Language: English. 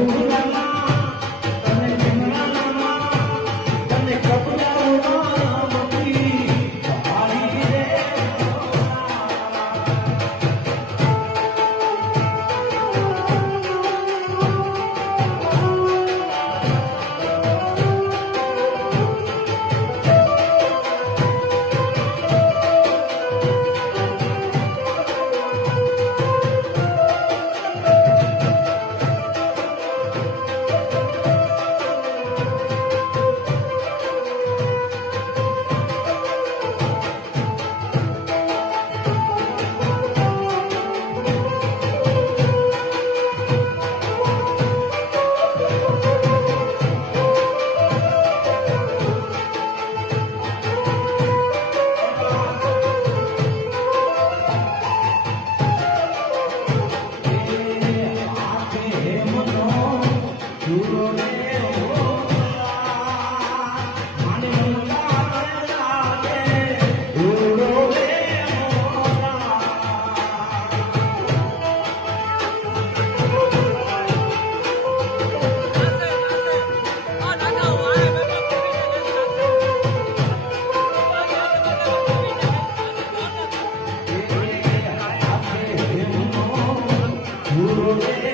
Música away.